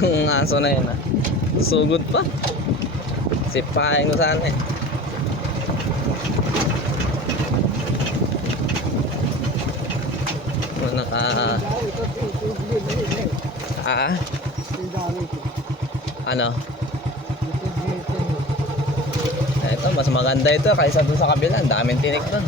Yung aso na yun, ah. Sugod pa. Sipahin ko sana eh. Naka ah ano? Ito mas maganda ito kaysa doon sa kabila. Ang daming tinik doon.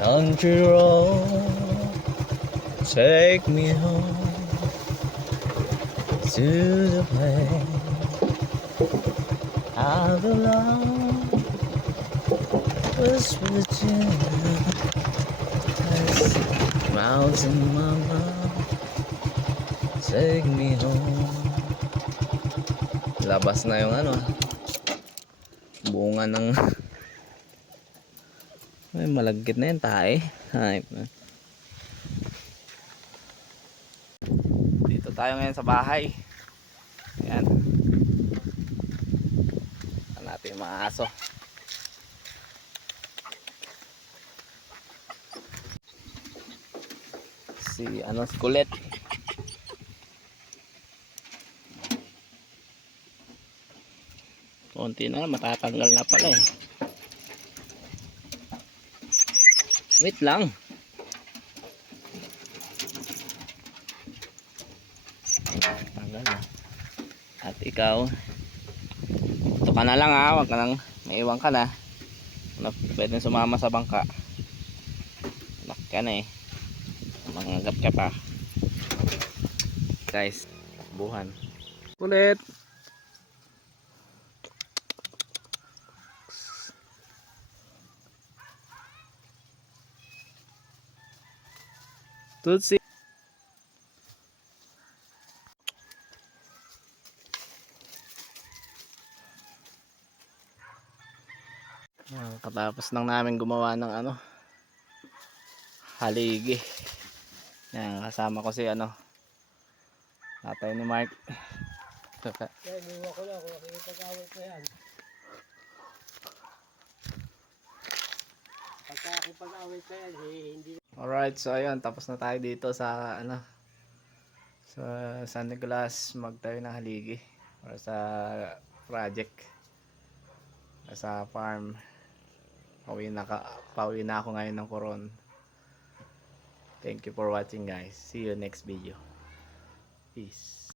Country road, take me home to the place I belong. West Virginia, mountain mama, take me home. Labas na yung ano, bunga ng ay malagkit na yan tae. Ay, dito tayo ngayon sa bahay. Yan. Ano natin yung mga aso. Si ano, si Kulit. Konti na, matatanggal na pala eh. Wait lang. Tanggal na. At ikaw, ito ka na lang ha, wag ka nang maiwan ka na. Pwede sumama sa bangka. Anak ka na eh. Manganggap ka pa. Guys, buhan. Kulit. Tutsi. Katapos lang namin gumawa ng ano, haligi. Yan, kasama ko si ano, tatay ni Mark. Alright, so ayun, tapos na tayo dito sa ano, sa San Nicolas, magtayo ng haligi para sa project sa farm. Pauwi na ako ngayon ng Coron. Thank you for watching guys. See you next video. Peace.